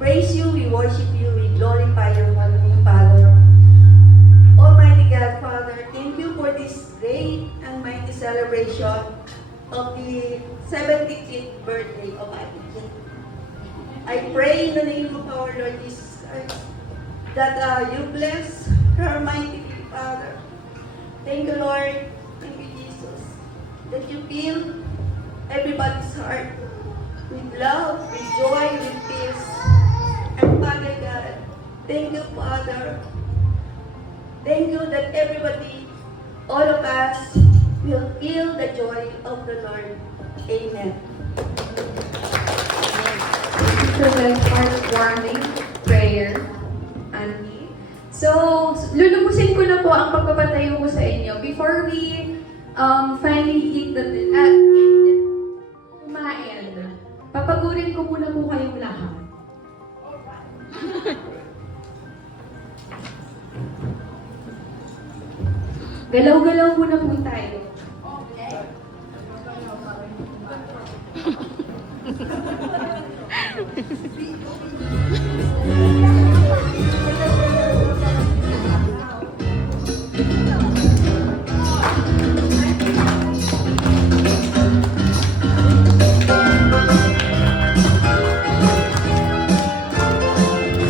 praise you, we worship you, we glorify your holy name, Father. Almighty God, Father, thank you for this great and mighty celebration of the 75th birthday of Ate King. I pray in the name of our Lord Jesus Christ that you bless her mightily, Father. Thank you, Lord. Thank you, Jesus. That you fill everybody's heart with love, with joy, with peace. And Father God, thank you, Father. Thank you that everybody, all of us, will feel the joy of the Lord. Amen. For the heartwarming prayer, Andy. So, lulumusin ko na po ang pagpapatayo ko sa inyo. Before we finally eat the kumain, papagurin ko muna po kayong lahat. Galaw-galaw muna po tayo.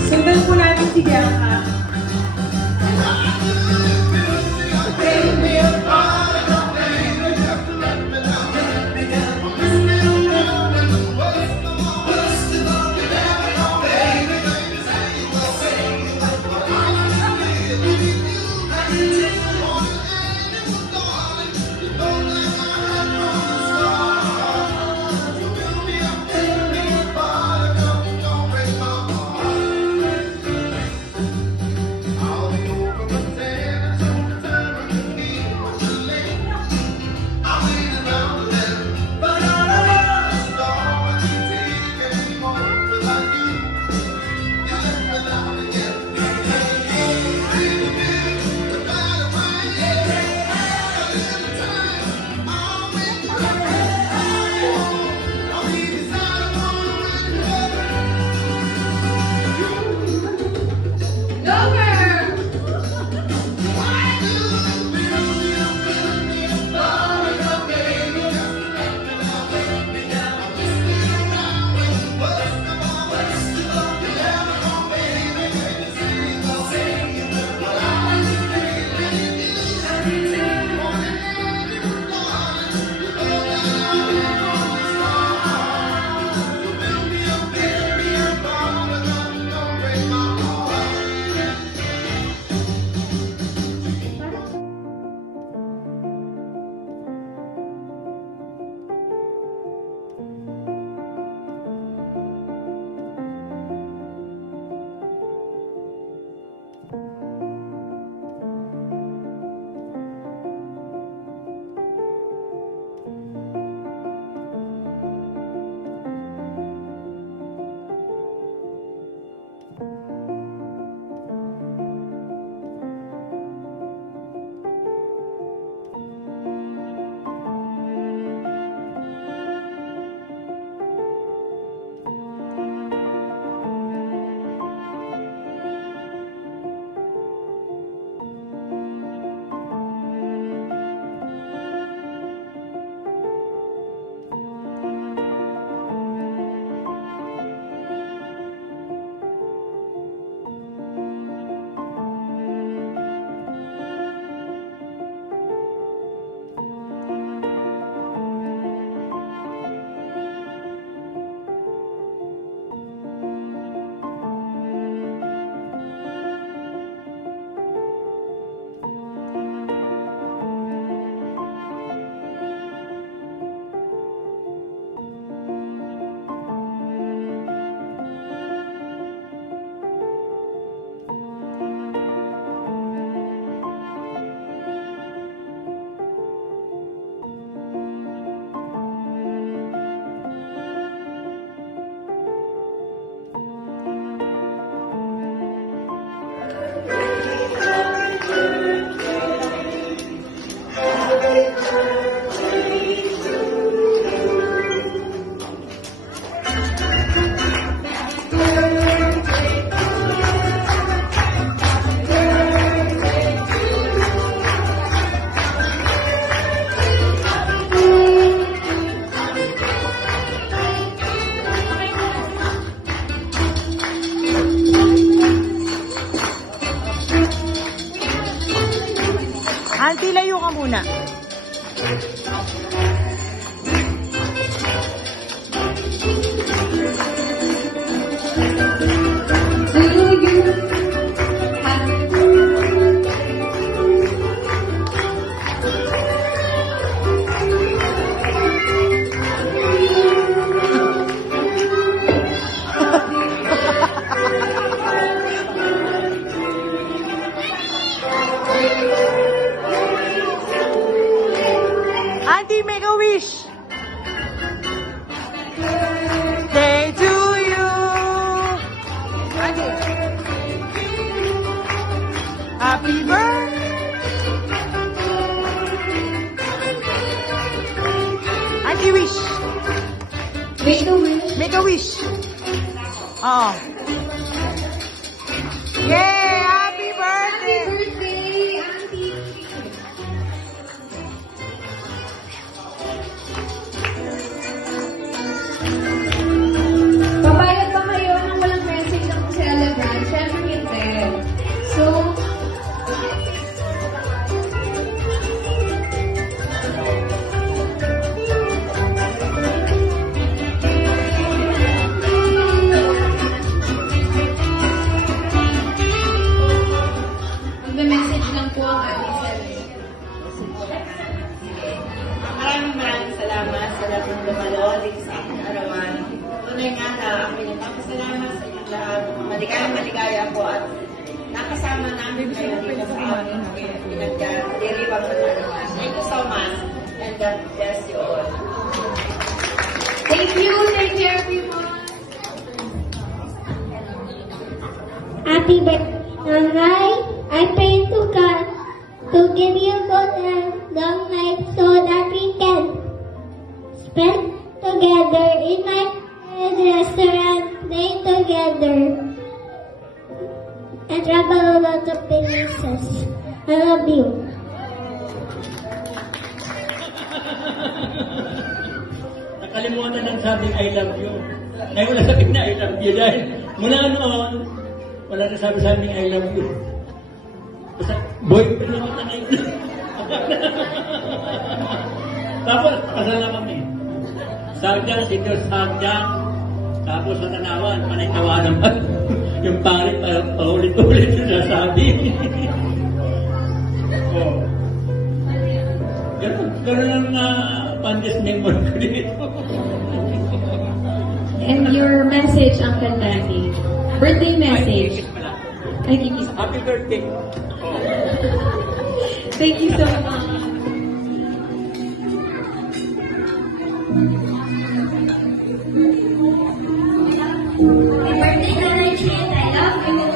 Sundan po natin si Bianca. Auntie, layo ka muna. Do you have Auntie, make a wish. Day to you. Auntie. Happy birthday. Auntie, wish. Make a wish? Make a wish. Oh. Yay! Happy Happy birthday! birthday, Auntie! Papayag ba kayo nang walang message ang celebrant? Siyempre hindi. So, magme-message lang po ang ating celebrant. Maraming salamat sa lahat ng dumalo dito sa aking arawan. Tunay nga na ako'y nagpapasalamat sa inyong lahat. Maligaya po at nakasama namin kayo dito sa aming pinagdiriwang sa arawan. Thank you so much and God bless you all. Thank you everyone! Happy birthday. I pray to God to give you good and long life so that we can spend together in my restaurant, play together, and travel a lot of places. I love you. Nakalimutan ng sabing I love you. Ngayon wala sabi na I love you dahil mula noon, wala na sabi sa amin I love you. Basta boyfriend naman na I love you. Tapos kasal na kami. Sagdan, si Diyos sagdan. Tapos sa tanawan, panitawa naman. Yung pangit paulit-ulit yung nasabi. Oh. Ganun ang pandesmemon ko dito. And your message, Uncle Danny. Birthday message. Ay, kikis. Happy birthday. Thank you so much. Happy birthday, Nanay Chin. I love you.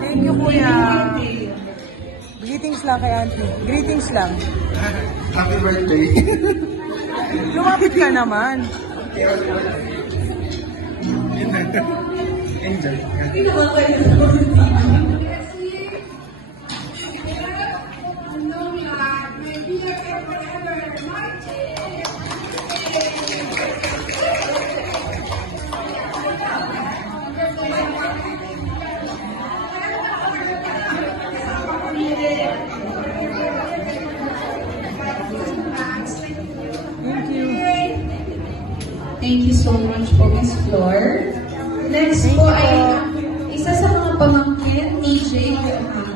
Thank you, Kuya. Greetings lang kay Auntie. Greetings lang. Happy birthday. Lumapit ka naman. Enjoy. Thank you. Thank you so much po, Miss Flor. Next po ay isa sa mga pamangkin ni Jay Johan.